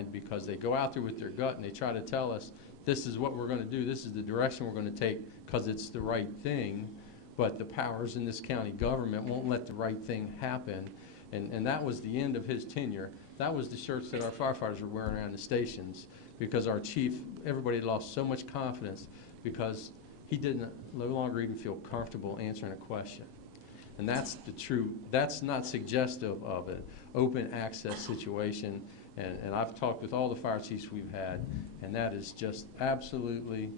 mind, because they go out there with their gut and they try to tell us, this is what we're going to do, this is the direction we're going to take because it's the right thing, but the powers in this county government won't let the right thing happen. And that was the end of his tenure. That was the shirts that our firefighters were wearing around the stations, because our chief, everybody lost so much confidence because he no longer even feel comfortable answering a question. And that's the true, that's not suggestive of an open access situation. And I've talked with all the fire chiefs we've had, and that is just absolutely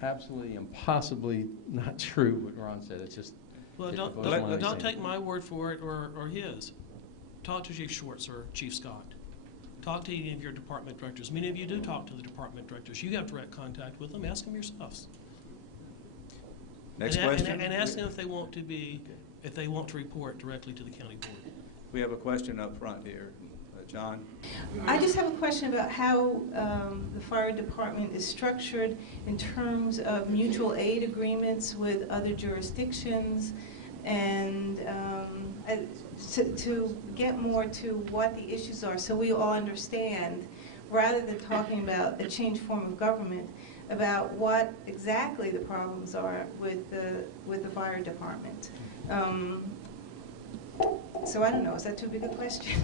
impossibly not true what Ron said. It's just, well, don't take my word for it or his. Talk to Chief Schwartz or Chief Scott. Talk to any of your department directors. Many of you do talk to the department directors. You have direct contact with them. Ask them yourselves. Next question. And ask them if they want to report directly to the county board. We have a question up front here. John? I just have a question about how the fire department is structured in terms of mutual aid agreements with other jurisdictions, and to get more to what the issues are so we all understand, rather than talking about a changed form of government, about what exactly the problems are with the fire department. So I don't know, is that too big a question?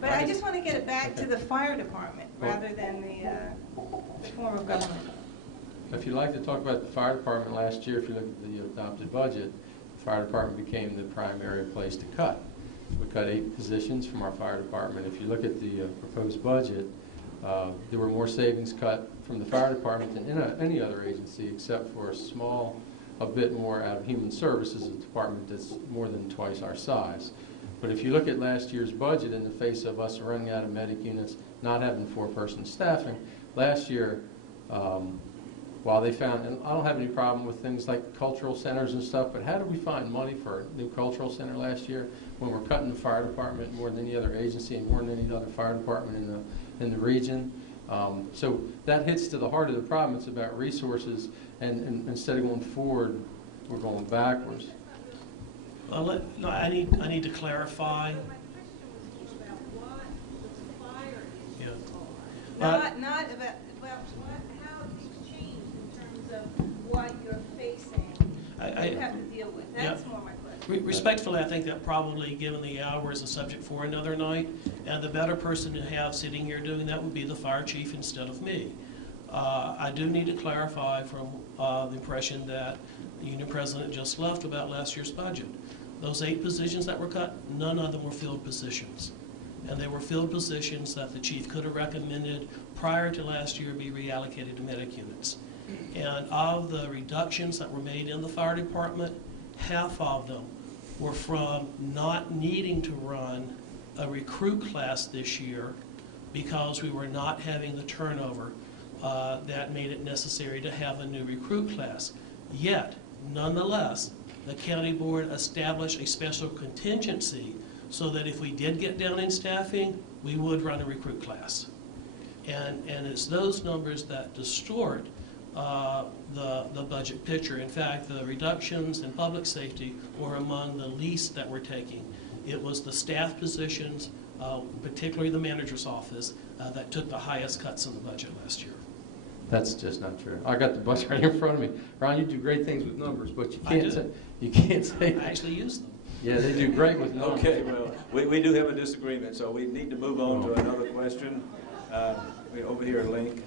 But I just want to get it back to the fire department rather than the form of government. If you'd like to talk about the fire department, last year, if you look at the adopted budget, the fire department became the primary place to cut. We cut 8 positions from our fire department. If you look at the proposed budget, there were more savings cut from the fire department than any other agency, except for a bit more out of human services, a department that's more than twice our size. But if you look at last year's budget in the face of us running out of medic units, not having 4-person staffing, last year, while they found, and I don't have any problem with things like cultural centers and stuff, but how did we find money for a new cultural center last year when we're cutting the fire department more than any other agency and more than any other fire department in the region? So that hits to the heart of the problem. It's about resources, and instead of going forward, we're going backwards. Well, no, I need to clarify. Yeah. Not about how it's changed in terms of what you're facing. You have to deal with. That's more my question. Respectfully, I think that probably, given the hour, is a subject for another night. And the better person to have sitting here doing that would be the fire chief instead of me. I do need to clarify from the impression that the union president just left about last year's budget. Those 8 positions that were cut, none of them were filled positions. And they were filled positions that the chief could have recommended prior to last year be reallocated to medic units. And of the reductions that were made in the fire department, half of them were from not needing to run a recruit class this year because we were not having the turnover that made it necessary to have a new recruit class. Yet, nonetheless, the county board established a special contingency so that if we did get down in staffing, we would run a recruit class. And it's those numbers that distort the budget picture. In fact, the reductions in public safety were among the least that we're taking. It was the staff positions, particularly the manager's office, that took the highest cuts in the budget last year. That's just not true. I got the budget right in front of me. Ron, you do great things with numbers, but you can't say. I actually use them. Yeah, they do great with numbers. Okay, well, we do have a disagreement, so we need to move on to another question. Over here, Link.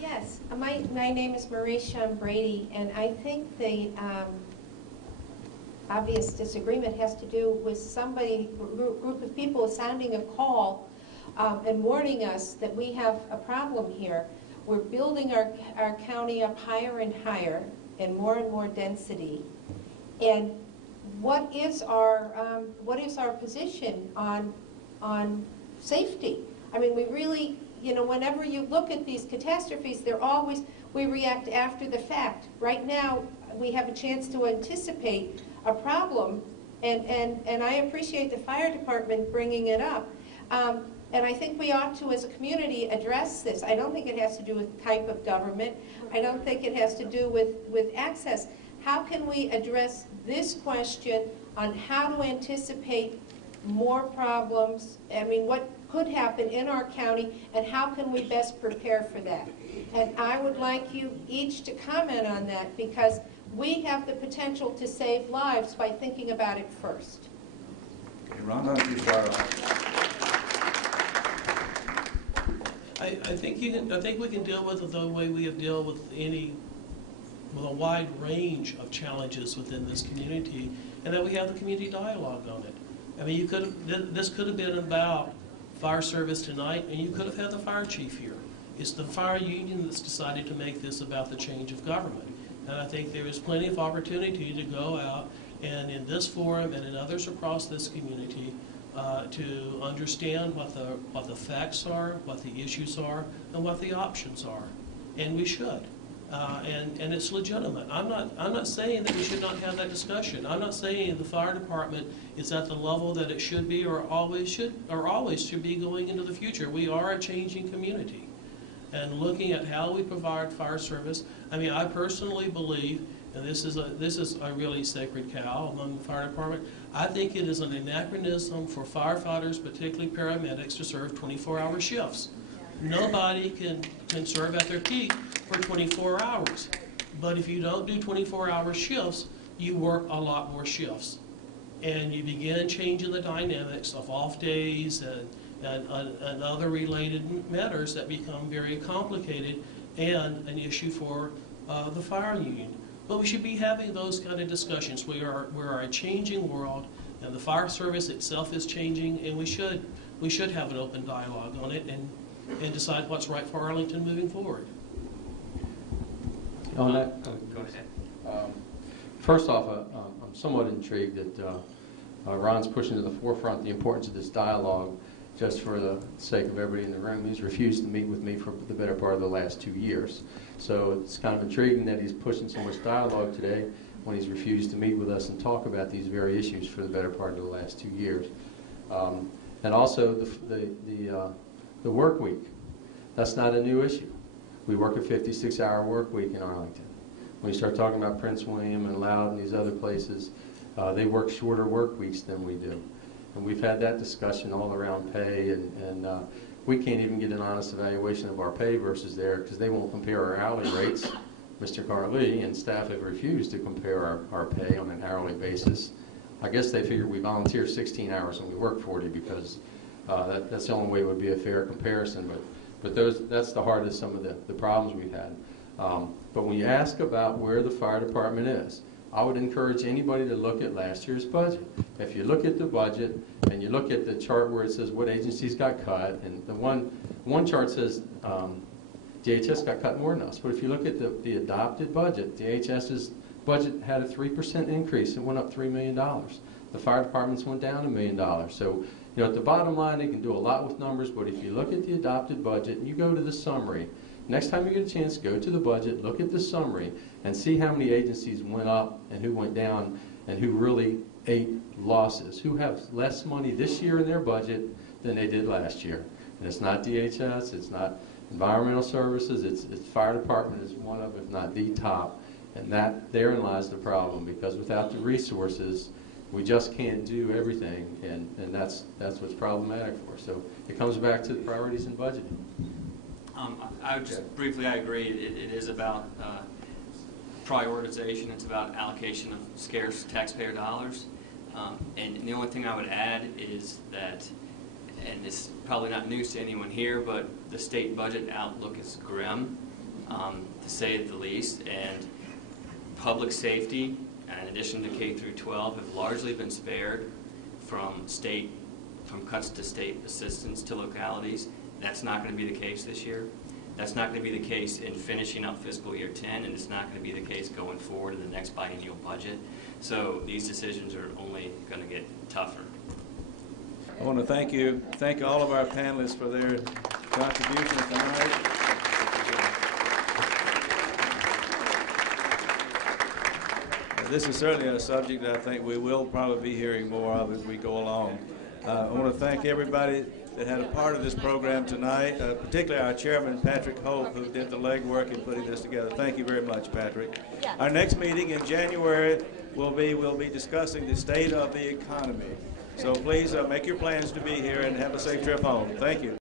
Yes, my name is Marisha Brady, and I think the obvious disagreement has to do with somebody, a group of people sounding a call and warning us that we have a problem here. We're building our county up higher and higher and more density. And what is our position on safety? I mean, we really, whenever you look at these catastrophes, we react after the fact. Right now, we have a chance to anticipate a problem, and I appreciate the fire department bringing it up. And I think we ought to, as a community, address this. I don't think it has to do with type of government. I don't think it has to do with access. How can we address this question on how to anticipate more problems? I mean, what could happen in our county, and how can we best prepare for that? And I would like you each to comment on that, because we have the potential to save lives by thinking about it first. Okay, Ron, why don't you start off? I think we can deal with it the way we have dealt with with a wide range of challenges within this community, and that we have the community dialogue on it. I mean, this could have been about fire service tonight, and you could have had the fire chief here. It's the fire union that's decided to make this about the change of government. And I think there is plenty of opportunity to go out and in this forum and in others across this community to understand what the facts are, what the issues are, and what the options are. And we should. And it's legitimate. I'm not saying that we should not have that discussion. I'm not saying the fire department is at the level that it should be or always should be going into the future. We are a changing community. And looking at how we provide fire service, I mean, I personally believe, and this is a really sacred cow among the fire department, I think it is an anachronism for firefighters, particularly paramedics, to serve 24-hour shifts. Nobody can serve at their peak for 24 hours. But if you don't do 24-hour shifts, you work a lot more shifts. And you begin changing the dynamics of off days and other related matters that become very complicated and an issue for the fire union. But we should be having those kind of discussions. We are a changing world, and the fire service itself is changing, and we should have an open dialogue on it and decide what's right for Arlington moving forward. On that, Go ahead. first off, I'm somewhat intrigued that Ron's pushing to the forefront the importance of this dialogue just for the sake of everybody in the room. He's refused to meet with me for the better part of the last 2 years. So it's kind of intriguing that he's pushing so much dialogue today when he's refused to meet with us and talk about these very issues for the better part of the last 2 years. And also the work week. That's not a new issue. We work a 56-hour work week in Arlington. When you start talking about Prince William and Loudon and these other places, they work shorter work weeks than we do. And we've had that discussion all around pay, and we can't even get an honest evaluation of our pay versus there because they won't compare our hourly rates. Mr. Carlee and staff have refused to compare our pay on an hourly basis. I guess they figure we volunteer 16 hours and we work 40 because that's the only way it would be a fair comparison. But that's the heart of some of the problems we've had. But when you ask about where the fire department is, I would encourage anybody to look at last year's budget. If you look at the budget and you look at the chart where it says what agencies got cut, and the one chart says DHS got cut more than us. But if you look at the adopted budget, DHS's budget had a 3% increase. It went up $3 million. The fire departments went down $1 million. So, you know, at the bottom line, they can do a lot with numbers, but if you look at the adopted budget and you go to the summary, next time you get a chance, go to the budget, look at the summary, and see how many agencies went up and who went down and who really ate losses, who have less money this year in their budget than they did last year. And it's not DHS, it's not environmental services, it's fire department is one of, if not the top. And therein lies the problem, because without the resources, we just can't do everything, and that's what's problematic for us. So it comes back to the priorities and budgeting. I would just briefly, I agree. It is about prioritization. It's about allocation of scarce taxpayer dollars. And the only thing I would add is that, and this is probably not news to anyone here, but the state budget outlook is grim, to say the least. And public safety, in addition to K through 12, have largely been spared from cuts to state assistance to localities. That's not going to be the case this year. That's not going to be the case in finishing up fiscal year 10, and it's not going to be the case going forward in the next biennial budget. So these decisions are only going to get tougher. I want to thank all of our panelists for their contributions tonight. This is certainly a subject that I think we will probably be hearing more of as we go along. I want to thank everybody that had a part of this program tonight, particularly our chairman, Patrick Hope, who did the legwork in putting this together. Thank you very much, Patrick. Our next meeting in January we'll be discussing the state of the economy. So please make your plans to be here and have a safe trip home. Thank you.